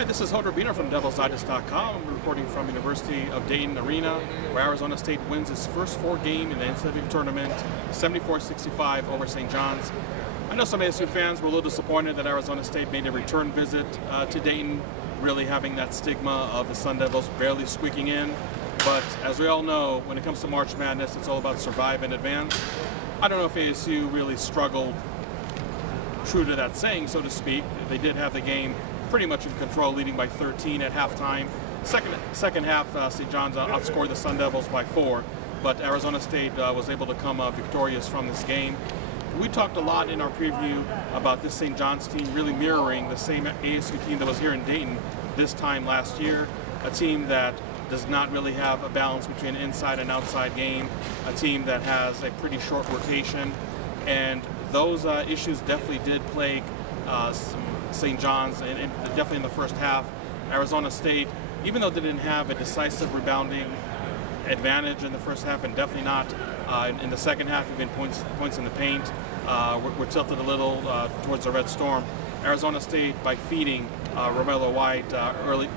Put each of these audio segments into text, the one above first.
Hi, this is Hoder Biener from DevilsDigest.com. I'm reporting from University of Dayton Arena, where Arizona State wins its first 4 game in the NCAA tournament, 74-65 over St. John's. I know some ASU fans were a little disappointed that Arizona State made a return visit to Dayton, really having that stigma of the Sun Devils barely squeaking in. But as we all know, when it comes to March Madness, it's all about survive and advance. I don't know if ASU really struggled true to that saying, so to speak. They did have the game pretty much in control, leading by 13 at halftime. Second half, St. John's outscored the Sun Devils by 4, but Arizona State was able to come victorious from this game. We talked a lot in our preview about this St. John's team really mirroring the same ASU team that was here in Dayton this time last year, a team that does not really have a balance between an inside and outside game, a team that has a pretty short rotation, and those issues definitely did plague St. John's, and definitely in the first half. Arizona State, even though they didn't have a decisive rebounding advantage in the first half, and definitely not in the second half, even points in the paint, were tilted a little towards the Red Storm. Arizona State, by feeding Romello White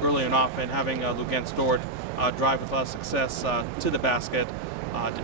early and often, having Luguentz Dort drive with a lot of success to the basket,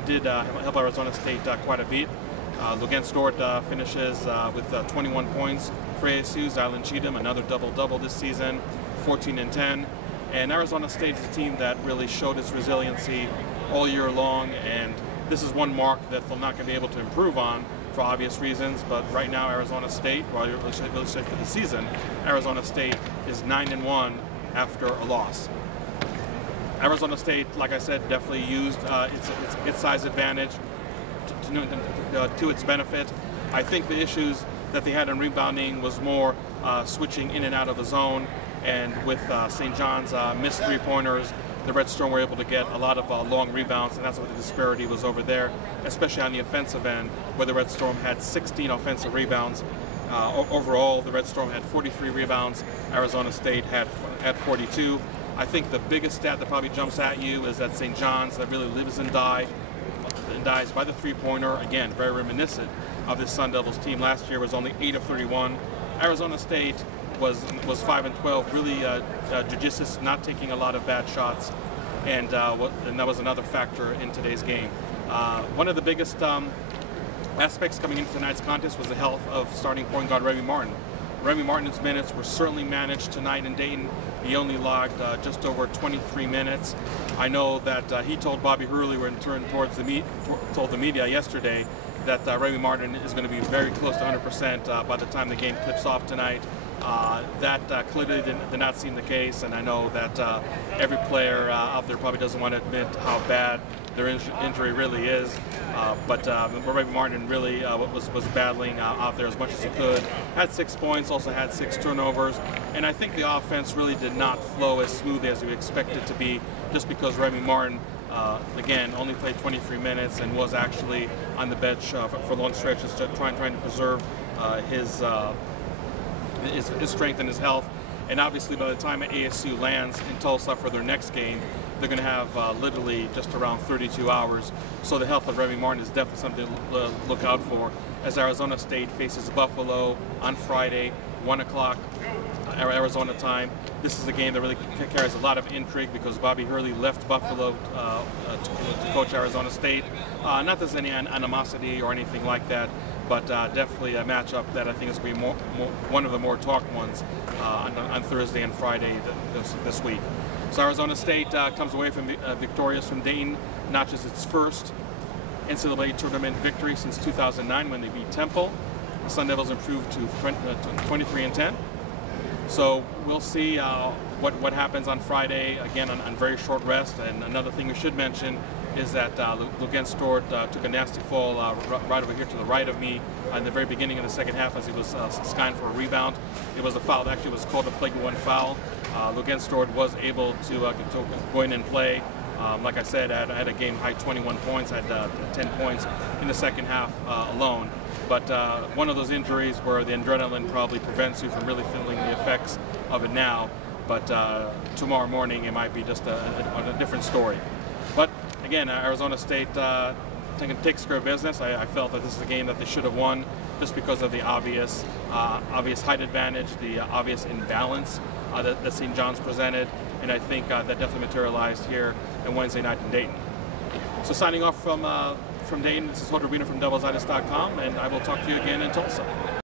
did help Arizona State quite a bit. Luguentz Dort finishes with 21 points for ASU. Zylan Cheatham, another double-double this season, 14 and 10. And Arizona State is a team that really showed its resiliency all year long, and this is one mark that they're not going to be able to improve on for obvious reasons. But right now, Arizona State, well, really for the season, Arizona State is 9-1 after a loss. Arizona State, like I said, definitely used its size advantage to its benefit. I think the issues that they had in rebounding was more switching in and out of the zone, and with St. John's missed three-pointers, the Red Storm were able to get a lot of long rebounds, and that's what the disparity was over there, especially on the offensive end, where the Red Storm had 16 offensive rebounds. Overall, the Red Storm had 43 rebounds, Arizona State had 42. I think the biggest stat that probably jumps at you is that St. John's, that really lives and dies by the three-pointer. Again, very reminiscent of this Sun Devils team. Last year was only 8 of 31. Arizona State was 5 and 12, really judicious, not taking a lot of bad shots, and that was another factor in today's game. One of the biggest aspects coming into tonight's contest was the health of starting point guard Remy Martin. Remy Martin's minutes were certainly managed tonight in Dayton. He only logged just over 23 minutes. I know that he told Bobby Hurley, when he turned towards told the media yesterday, that Remy Martin is going to be very close to 100% by the time the game tips off tonight. That clearly did not seem the case, and I know that every player out there probably doesn't want to admit how bad their injury really is. But Remy Martin really was battling out there as much as he could. Had 6 points, also had 6 turnovers, and I think the offense really did not flow as smoothly as you expect it to be, just because Remy Martin, again, only played 23 minutes and was actually on the bench for long stretches, trying to preserve his strength and his health. And obviously, by the time ASU lands in Tulsa for their next game, they're going to have literally just around 32 hours. So the health of Remy Martin is definitely something to look out for, as Arizona State faces Buffalo on Friday, 1 o'clock Arizona time. This is a game that really carries a lot of intrigue, because Bobby Hurley left Buffalo to coach Arizona State. Not that there's any animosity or anything like that, but definitely a matchup that I think is going to be one of the more talked ones on Thursday and Friday this week. So Arizona State comes away from victorious from Dayton, notches its first NCAA tournament victory since 2009 when they beat Temple. The Sun Devils improved to 23 and 10. So we'll see what happens on Friday, again on very short rest. And another thing we should mention is that Luguentz Dort took a nasty fall right over here to the right of me in the very beginning of the second half as he was skying for a rebound. It was a foul that actually was called a flagrant 1 foul. Luguentz Dort was able to go in and play. Like I said, I had a game-high 21 points. I had 10 points in the second half alone. But one of those injuries where the adrenaline probably prevents you from really feeling the effects of it now. But tomorrow morning it might be just a different story. But again, Arizona State takes care of business. I felt that this is a game that they should have won. just because of the obvious height advantage, the obvious imbalance that St. John's presented, and I think that definitely materialized here on Wednesday night in Dayton. So signing off from Dayton, this is Rubino from DevilsDigest.com, and I will talk to you again in Tulsa.